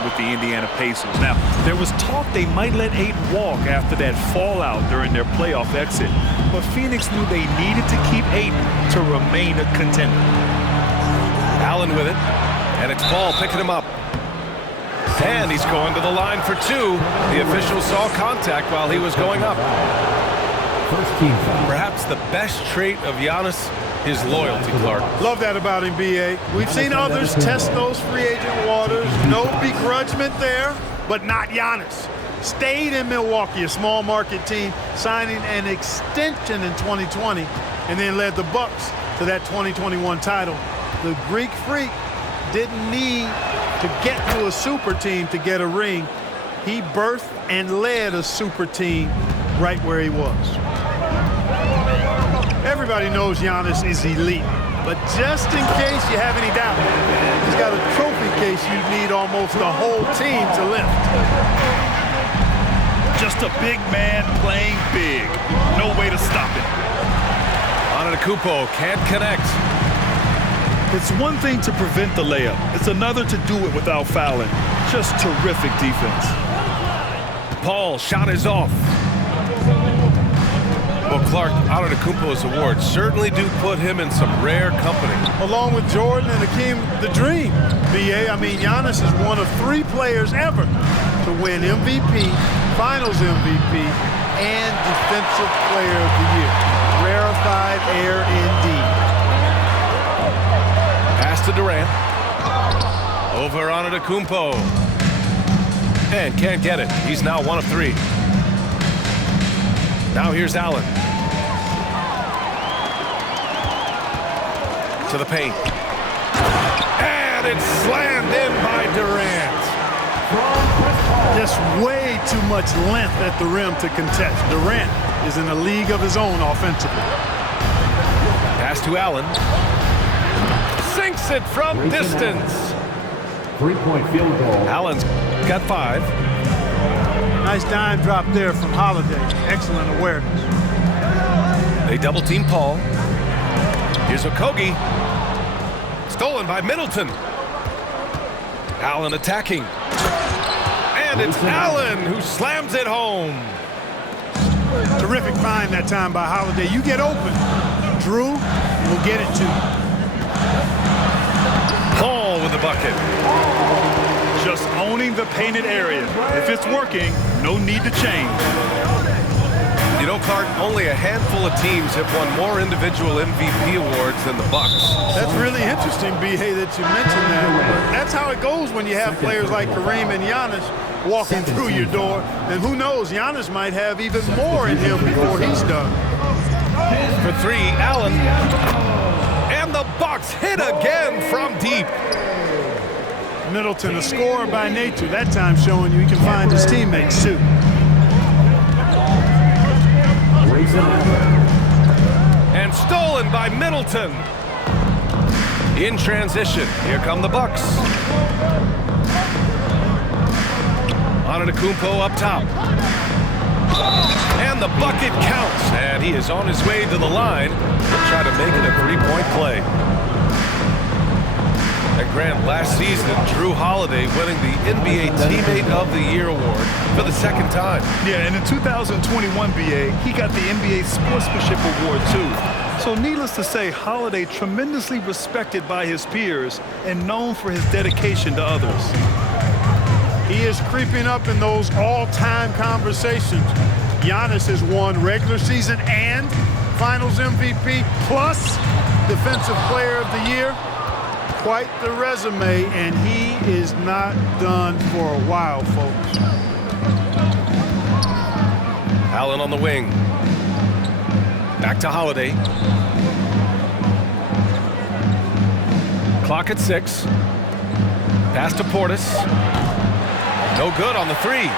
time with the Indiana Pacers. Now, there was talk they might let Ayton walk after that fallout during their playoff exit, but Phoenix knew they needed to keep Ayton to remain a contender. Allen with it, and it's Paul picking him up. And he's going to the line for two. The official saw contact while he was going up. First team foul. Perhaps the best trait of Giannis, his loyalty, Clark. Love that about him, B.A. We've seen others test those free agent waters. No begrudgment there, but not Giannis. Stayed in Milwaukee, a small market team, signing an extension in 2020, and then led the Bucks to that 2021 title. The Greek Freak didn't need to get to a super team to get a ring. He birthed and led a super team right where he was. Everybody knows Giannis is elite, but just in case you have any doubt, he's got a trophy case you need almost the whole team to lift. Just a big man playing big. No way to stop it. Antetokounmpo can't connect. It's one thing to prevent the layup. It's another to do it without fouling. Just terrific defense. Paul shot is off. Well, Clark, Antetokounmpo's awards certainly do put him in some rare company. Along with Jordan and Hakeem, the dream, B.A. I mean, Giannis is one of 3 players ever to win MVP, Finals MVP, and Defensive Player of the Year. Rarefied air indeed. Pass to Durant. Over Antetokounmpo. And can't get it. He's now 1 of 3. Now here's Allen. To the paint. And it's slammed in by Durant. Just way too much length at the rim to contest. Durant is in a league of his own offensively. Pass to Allen. Sinks it from distance. 3-point field goal. Allen's got 5. Nice dime drop there from Holiday. Excellent awareness. They double team Paul. Here's Okogie. Stolen by Middleton. Allen attacking. And it's Allen who slams it home. Terrific find that time by Holiday. You get open. Drew will get it to you. Paul with the bucket. Just owning the painted area. If it's working, no need to change. You know, Clark, only a handful of teams have won more individual MVP awards than the Bucks. That's really interesting, B.A., that you mentioned that. But that's how it goes when you have players like Kareem and Giannis walking through your door. And who knows, Giannis might have even more in him before he's done. For 3, Allen. And the Bucks hit again from deep. Middleton, a scorer by nature, that time showing you he can find his teammates too. And stolen by Middleton. In transition, here come the Bucks. Antetokounmpo up top. And the bucket counts. And he is on his way to the line. He'll try to make it a 3-point play. And Grant, last season, Drew Holiday winning the NBA Teammate of the Year award for the 2nd time. Yeah, and in 2021, BA, he got the NBA Sportsmanship Award too. So needless to say, Holiday tremendously respected by his peers and known for his dedication to others. He is creeping up in those all-time conversations. Giannis has won regular season and Finals MVP plus Defensive Player of the Year. Quite the resume, and he is not done for a while, folks. Allen on the wing. Back to Holiday. Clock at 6. Pass to Portis. No good on the 3.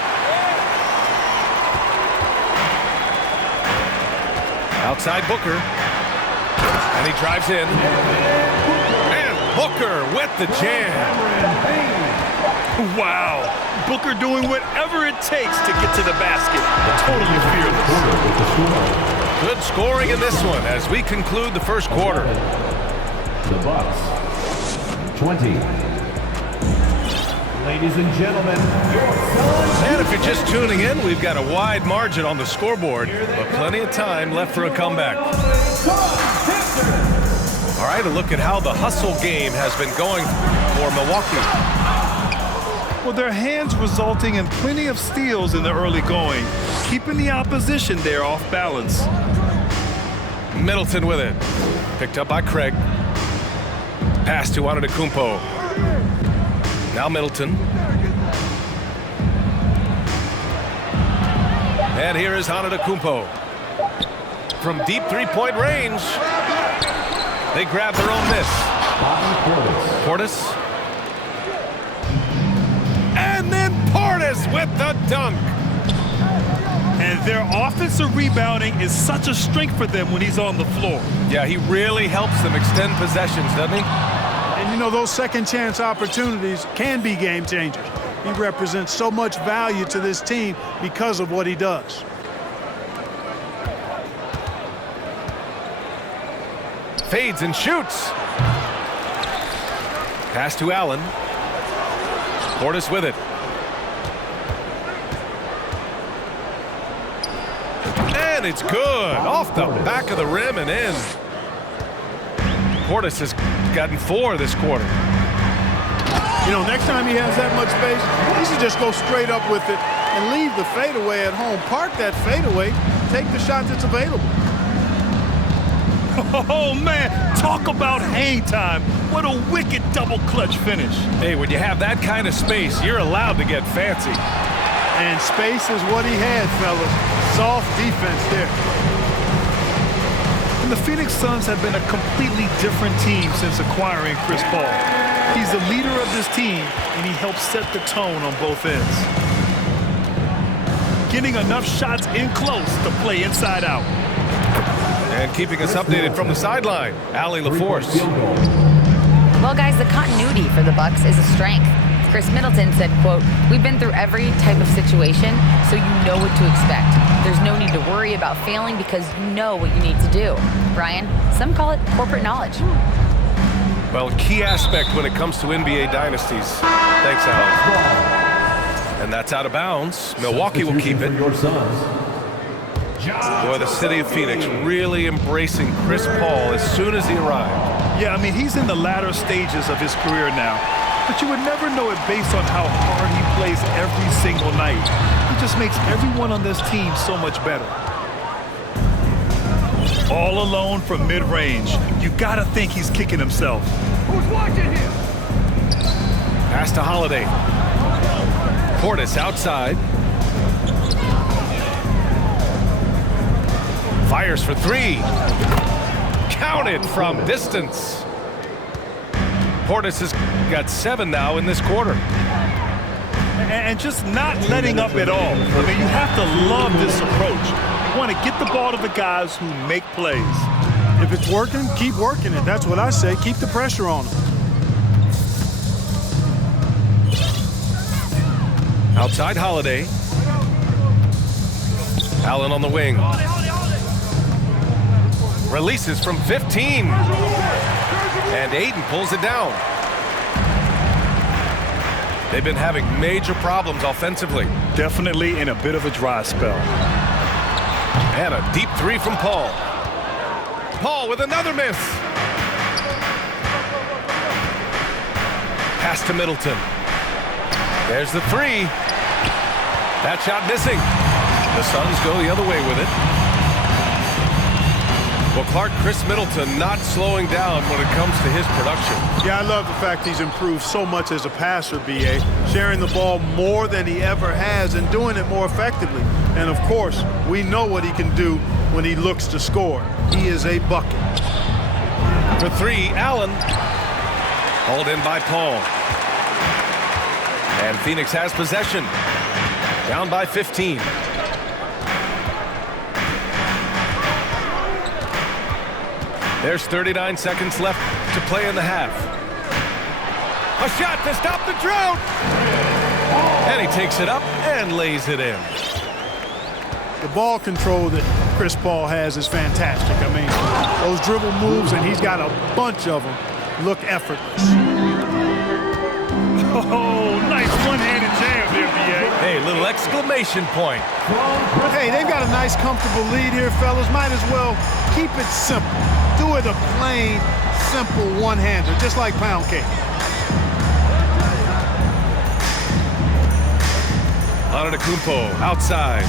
Outside Booker. And he drives in. Booker with the jam. Wow. Booker doing whatever it takes to get to the basket. Totally fearless. Good scoring in this one as we conclude the first quarter. The Bucks 20. Ladies and gentlemen, your son. And if you're just tuning in, we've got a wide margin on the scoreboard, but plenty of time left for a comeback. All right, a look at how the hustle game has been going for Milwaukee. Well, their hands resulting in plenty of steals in the early going, keeping the opposition there off balance. Middleton with it. Picked up by Craig. Pass to Antetokounmpo. Now Middleton. And here is Antetokounmpo. From deep three-point range. They grab their own miss. Portis. And then Portis with the dunk. And their offensive rebounding is such a strength for them when he's on the floor. Yeah, he really helps them extend possessions, doesn't he? And you know, those second chance opportunities can be game changers. He represents so much value to this team because of what he does. Fades and shoots. Pass to Allen. Portis with it. And it's good. Off the back of the rim and in. Portis has gotten 4 this quarter. You know, next time he has that much space, he should just go straight up with it and leave the fadeaway at home. Park that fadeaway, take the shot that's available. Oh, man, talk about hang time. What a wicked double clutch finish. Hey, when you have that kind of space, you're allowed to get fancy. And space is what he had, fellas. Soft defense there. And the Phoenix Suns have been a completely different team since acquiring Chris Paul. He's the leader of this team, and he helps set the tone on both ends. Getting enough shots in close to play inside out. And keeping us updated from the sideline, Allie LaForce. Well, guys, the continuity for the Bucks is a strength. Chris Middleton said, quote, "We've been through every type of situation, so you know what to expect. There's no need to worry about failing because you know what you need to do." Brian, some call it corporate knowledge. Well, a key aspect when it comes to NBA dynasties. Thanks, Allie. And that's out of bounds. Milwaukee will keep it. Your sons. Boy, the city of Phoenix really embracing Chris Paul as soon as he arrived. Yeah, I mean, he's in the latter stages of his career now. But you would never know it based on how hard he plays every single night. He just makes everyone on this team so much better. All alone from mid-range. You gotta think he's kicking himself. Who's watching here? Pass to Holiday. Portis outside. Fires for 3. Counted from distance. Portis has got 7 now in this quarter. And just not letting up at all. I mean, you have to love this approach. You want to get the ball to the guys who make plays. If it's working, keep working it. That's what I say. Keep the pressure on him. Outside Holiday. Allen on the wing. Releases from 15. And Ayton pulls it down. They've been having major problems offensively. Definitely in a bit of a dry spell. And a deep 3 from Paul. Paul with another miss. Pass to Middleton. There's the 3. That shot missing. The Suns go the other way with it. Well, Clark, Chris Middleton not slowing down when it comes to his production. Yeah, I love the fact he's improved so much as a passer, B.A., sharing the ball more than he ever has and doing it more effectively. And, of course, we know what he can do when he looks to score. He is a bucket. For 3, Allen. Hauled in by Paul. And Phoenix has possession. Down by 15. There's 39 seconds left to play in the half. A shot to stop the drought. And he takes it up and lays it in. The ball control that Chris Paul has is fantastic. I mean, those dribble moves, and he's got a bunch of them, look effortless. Oh, nice little exclamation point. Hey, they've got a nice, comfortable lead here, fellas. Might as well keep it simple. Do it a plain, simple one-hander, just like pound cake. Antetokounmpo outside.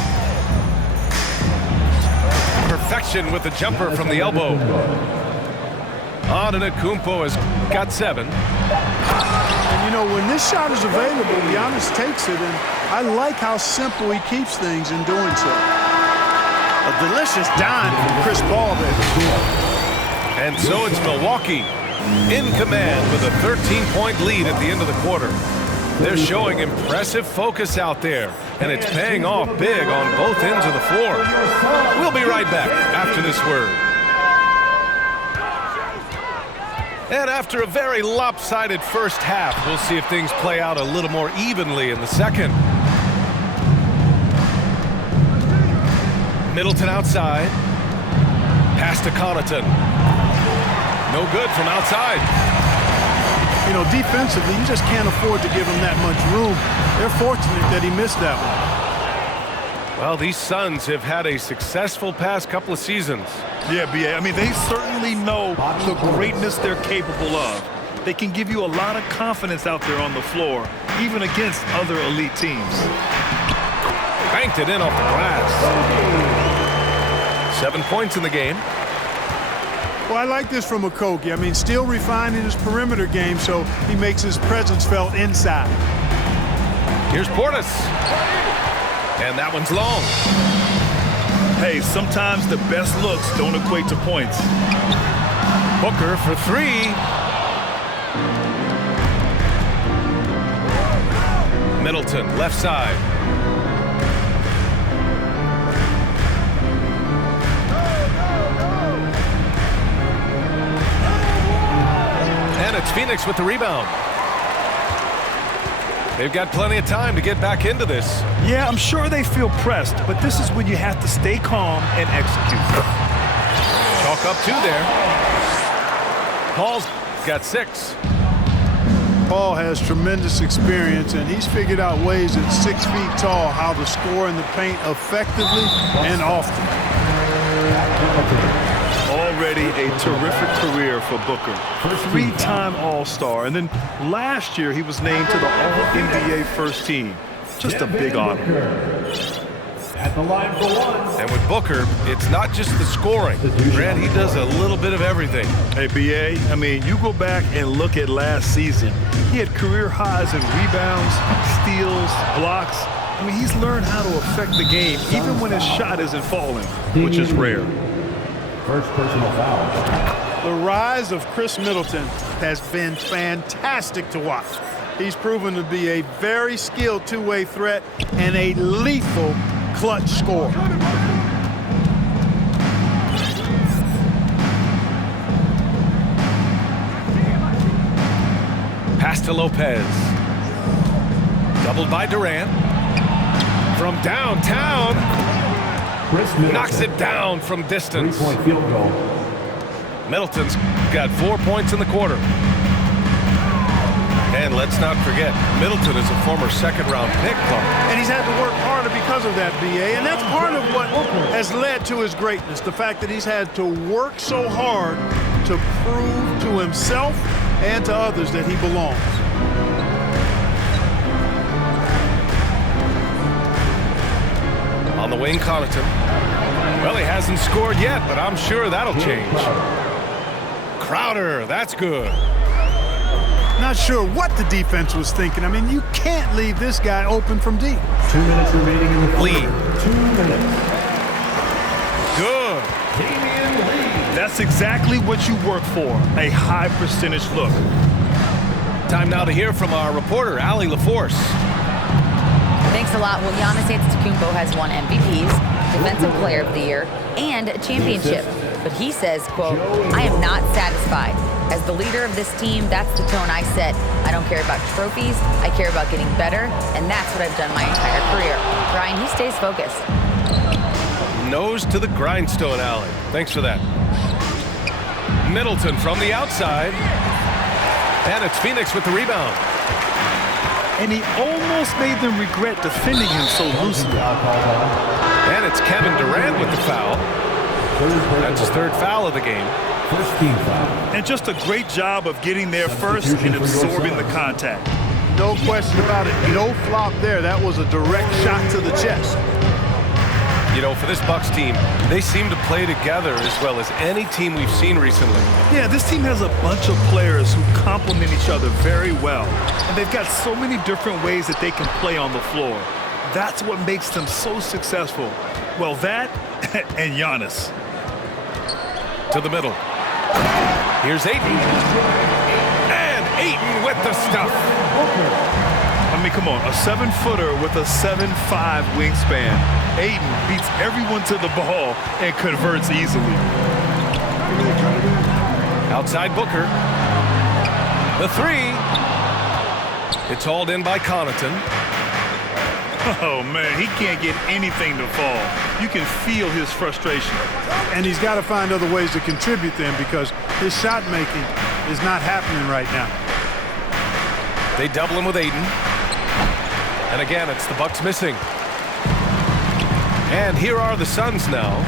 Perfection with the jumper from the elbow. Antetokounmpo has got 7. And, you know, when this shot is available, Giannis takes it, and I like how simple he keeps things in doing so. A delicious dime from Chris Paul there. And so it's Milwaukee in command with a 13-point lead at the end of the quarter. They're showing impressive focus out there, and it's paying off big on both ends of the floor. We'll be right back after this word. And after a very lopsided first half, we'll see if things play out a little more evenly in the second. Middleton outside. Pass to Connaughton. No good from outside. You know, defensively, you just can't afford to give him that much room. They're fortunate that he missed that one. Well, these Suns have had a successful past couple of seasons. Yeah, B.A. I mean, they certainly know the greatness they're capable of. They can give you a lot of confidence out there on the floor, even against other elite teams. Banked it in off the glass. 7 points in the game. Well, I like this from Okogie. I mean, still refining his perimeter game so he makes his presence felt inside. Here's Portis. And that one's long. Hey, sometimes the best looks don't equate to points. Booker for 3. Middleton, left side. And it's Phoenix with the rebound. They've got plenty of time to get back into this. Yeah, I'm sure they feel pressed, but this is when you have to stay calm and execute. Chalk up 2 there. Paul's got 6. Paul has tremendous experience, and he's figured out ways at 6 feet tall how to score in the paint effectively and often. Already a terrific career for Booker. 3-time All-Star, and then last year he was named to the All-NBA first team. Just a big honor. At the line for 1. And with Booker, it's not just the scoring. Grant, he does a little bit of everything. Hey, B.A., I mean, you go back and look at last season. He had career highs in rebounds, steals, blocks. I mean, he's learned how to affect the game even when his shot isn't falling, which is rare. First personal foul. The rise of Chris Middleton has been fantastic to watch. He's proven to be a very skilled two-way threat and a lethal clutch scorer. Pass to Lopez. Doubled by Durant. From downtown. Knocks it down from distance. 3-point field goal. Middleton's got 4 points in the quarter. And let's not forget, Middleton is a former second-round pick. And he's had to work harder because of that, B.A. And that's part of what has led to his greatness, the fact that he's had to work so hard to prove to himself and to others that he belongs. On the wing, Connaughton. Well, he hasn't scored yet, but I'm sure that'll change. Crowder, that's good. Not sure what the defense was thinking. I mean, you can't leave this guy open from deep. 2 minutes remaining in the quarter. Lee. 2 minutes. Good. That's exactly what you work for, a high percentage look. Time now to hear from our reporter, Allie LaForce. Thanks a lot. Well, Giannis Antetokounmpo has won MVPs, Defensive Player of the Year, and a championship. But he says, quote, I am not satisfied. As the leader of this team, that's the tone I set. I don't care about trophies. I care about getting better, and that's what I've done my entire career. Brian, he stays focused. Nose to the grindstone, Allie. Thanks for that. Middleton from the outside. And it's Phoenix with the rebound. and he almost made them regret defending him so loosely. And it's Kevin Durant with the foul. That's his third foul of the game. First team foul. And just a great job of getting there first and absorbing the contact. No question about it. No flop there. That was a direct shot to the chest. You know, for this Bucks team, they seem to play together as well as any team we've seen recently. Yeah, this team has a bunch of players who complement each other very well. And they've got so many different ways that they can play on the floor. That's what makes them so successful. Well, that and Giannis. To the middle. Here's Ayton. And Ayton with the stuff. I mean, come on, a 7-footer with a 7'5" wingspan. Ayton beats everyone to the ball and converts easily. Outside Booker. The three. It's hauled in by Connaughton. Oh, man, he can't get anything to fall. You can feel his frustration. And he's got to find other ways to contribute then because his shot making is not happening right now. They double him with Ayton. And again, it's the Bucks missing. And here are the Suns now.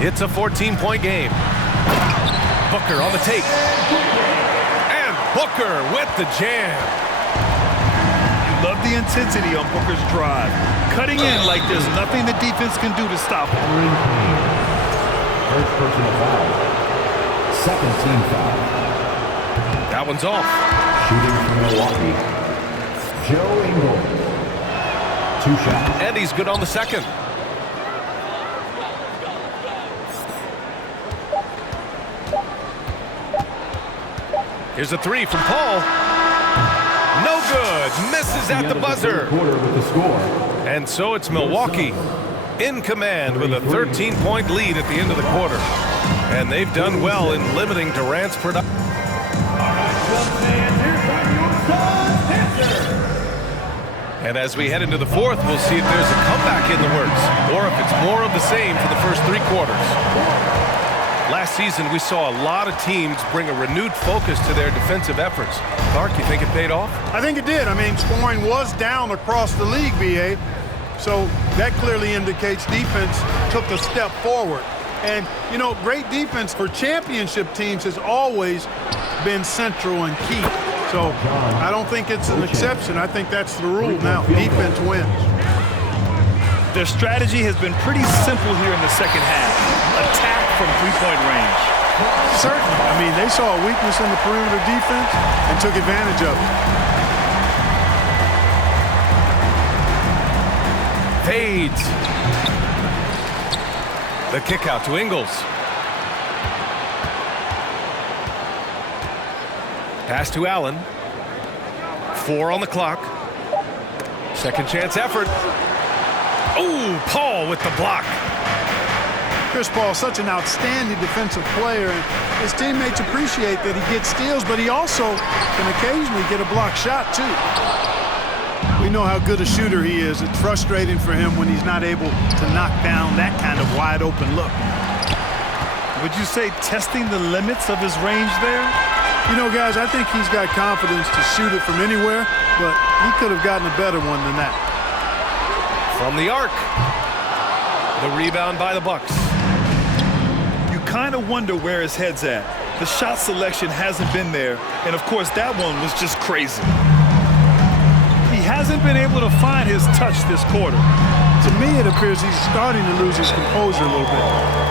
It's a 14-point game. Booker on the take. And Booker with the jam. You love the intensity on Booker's drive. Cutting in like there's nothing the defense can do to stop him. First personal foul. Second team foul. That one's off. Shooting from Milwaukee. Joe Ingles. 2 shots. And he's good on the second. Here's a three from Paul. No good. Misses at the buzzer. Quarter with the score. And so it's Milwaukee in command with a 13-point lead at the end of the quarter. And they've done well in limiting Durant's production. And as we head into the fourth, we'll see if there's a comeback in the works or if it's more of the same for the first 3 quarters. Last season, we saw a lot of teams bring a renewed focus to their defensive efforts. Clark, you think it paid off? I think it did. I mean, scoring was down across the league, B.A. So that clearly indicates defense took a step forward. And, you know, great defense for championship teams has always been central and key. So I don't think it's an exception. I think that's the rule now. Defense wins. Their strategy has been pretty simple here in the second half. Attack from 3-point range. Certainly. I mean, they saw a weakness in the perimeter defense and took advantage of it. Fades. The kick out to Ingles. Pass to Allen. 4 on the clock. Second chance effort. Oh, Paul with the block. Chris Paul, such an outstanding defensive player, and his teammates appreciate that he gets steals, but he also can occasionally get a block shot, too. We know how good a shooter he is. It's frustrating for him when he's not able to knock down that kind of wide-open look. Would you say testing the limits of his range there? You know, guys, I think he's got confidence to shoot it from anywhere, but he could have gotten a better one than that. From the arc. The rebound by the Bucks. You kind of wonder where his head's at. The shot selection hasn't been there, and of course that one was just crazy. He hasn't been able to find his touch this quarter. To me, it appears he's starting to lose his composure a little bit.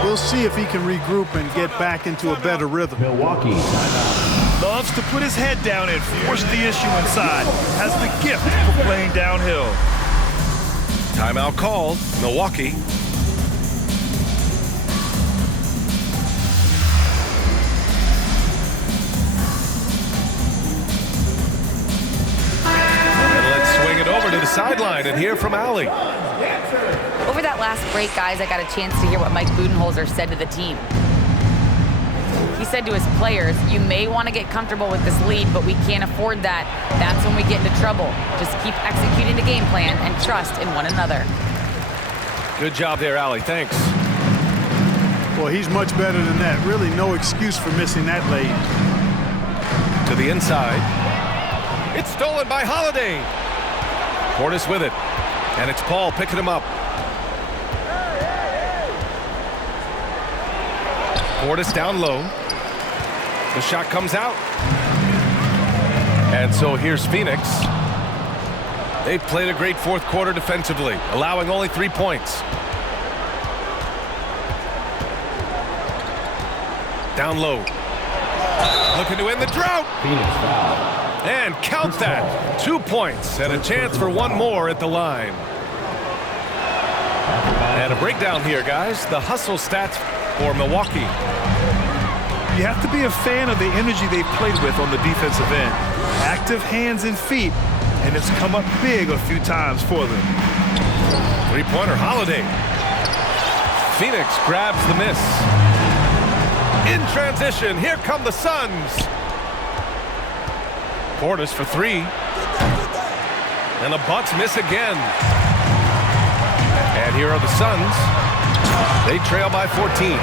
We'll see if he can regroup and get back into a better rhythm. Milwaukee timeout. Loves to put his head down and force the issue inside. Has the gift for playing downhill. Timeout called. Milwaukee. And let's swing it over to the sideline and hear from Allie. Over that last break, guys, I got a chance to hear what Mike Budenholzer said to the team. He said to his players, you may want to get comfortable with this lead, but we can't afford that. That's when we get into trouble. Just keep executing the game plan and trust in one another. Good job there, Allie. Thanks. Well, he's much better than that. Really no excuse for missing that lead. To the inside. It's stolen by Holiday. Portis with it. And it's Paul picking him up. Portis down low. The shot comes out. And so here's Phoenix. They've played a great fourth quarter defensively, allowing only 3 points. Down low. Looking to end the drought. Phoenix foul. And count that. 2 points and a chance for one more at the line. And a breakdown here, guys. The hustle stats for Milwaukee. You have to be a fan of the energy they've played with on the defensive end. Active hands and feet, and it's come up big a few times for them. Three-pointer Holiday. Phoenix grabs the miss. In transition, here come the Suns. Portis for three. And the Bucks miss again. And here are the Suns. They trail by 14.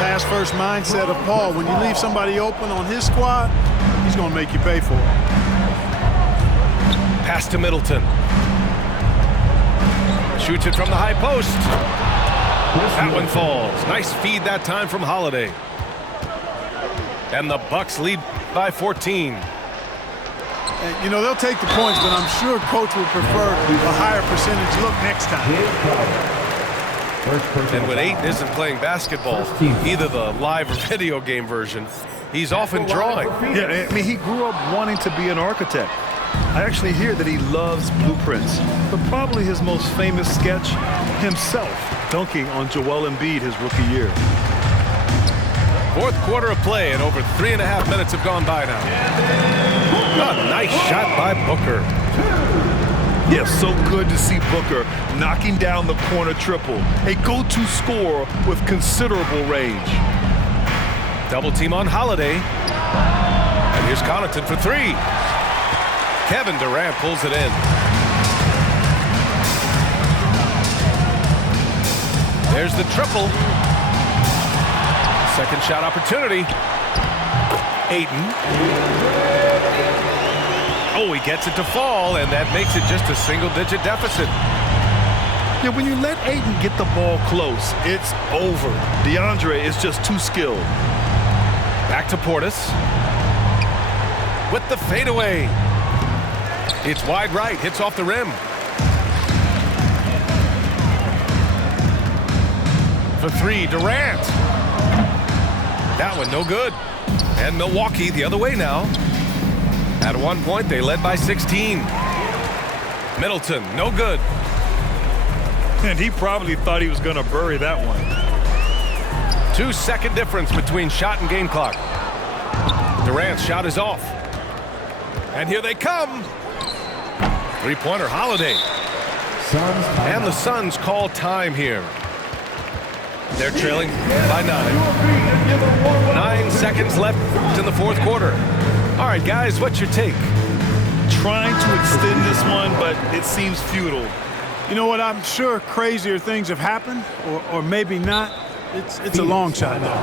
Pass first mindset of Paul. When you leave somebody open on his squad, he's going to make you pay for it. Pass to Middleton. Shoots it from the high post. That one falls. Nice feed that time from Holiday. And the Bucks lead by 14. And, you know, they'll take the points, but I'm sure coach would prefer a higher percentage look next time. And when Ayton isn't playing basketball, either the live or video game version, he's often drawing. Yeah, I mean, he grew up wanting to be an architect. I actually hear that he loves blueprints, but probably his most famous sketch, himself dunking on Joel Embiid his rookie year. Fourth quarter of play, and over 3.5 minutes have gone by now. A nice shot by Booker. Yeah, so good to see Booker knocking down the corner triple. A go-to scorer with considerable range. Double team on Holiday. And here's Connaughton for three. Kevin Durant pulls it in. There's the triple. Second shot opportunity. Ayton. Oh, he gets it to fall, and that makes it just a single-digit deficit. Yeah, when you let Ayton get the ball close, it's over. DeAndre is just too skilled. Back to Portis. With the fadeaway. It's wide right, hits off the rim. For three, Durant. That one no good. And Milwaukee the other way now. At one point, they led by 16. Middleton, no good. And he probably thought he was going to bury that one. 2-second difference between shot and game clock. Durant's shot is off. And here they come. Three-pointer Holiday. And the Suns call time here. They're trailing by 9. 9 seconds left in the fourth quarter. All right, guys, what's your take? Trying to extend this one, but it seems futile. You know what? I'm sure crazier things have happened, or maybe not. It's a long shot, though.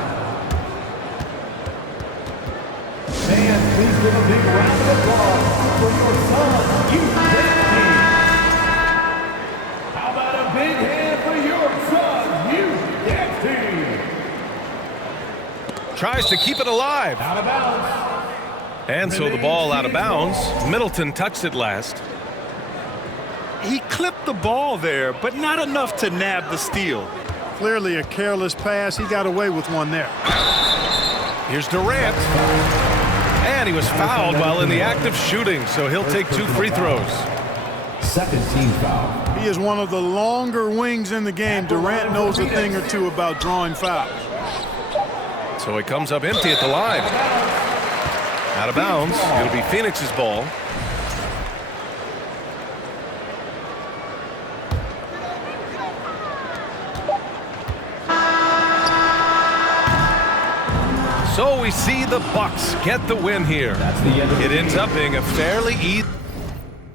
Fans, please give a big round of applause for your Suns youth team. How about a big hand for your Suns youth team? Tries to keep it alive. Out of bounds. And so the ball out of bounds. Middleton touched it last. He clipped the ball there, but not enough to nab the steal. Clearly a careless pass. He got away with one there. Here's Durant. And he was fouled while in the act of shooting, so he'll take 2 free throws. Second team foul. He is one of the longer wings in the game. Durant knows a thing or two about drawing fouls. So he comes up empty at the line. Out of bounds. It'll be Phoenix's ball. So we see the Bucks get the win here. It ends up being a fairly easy.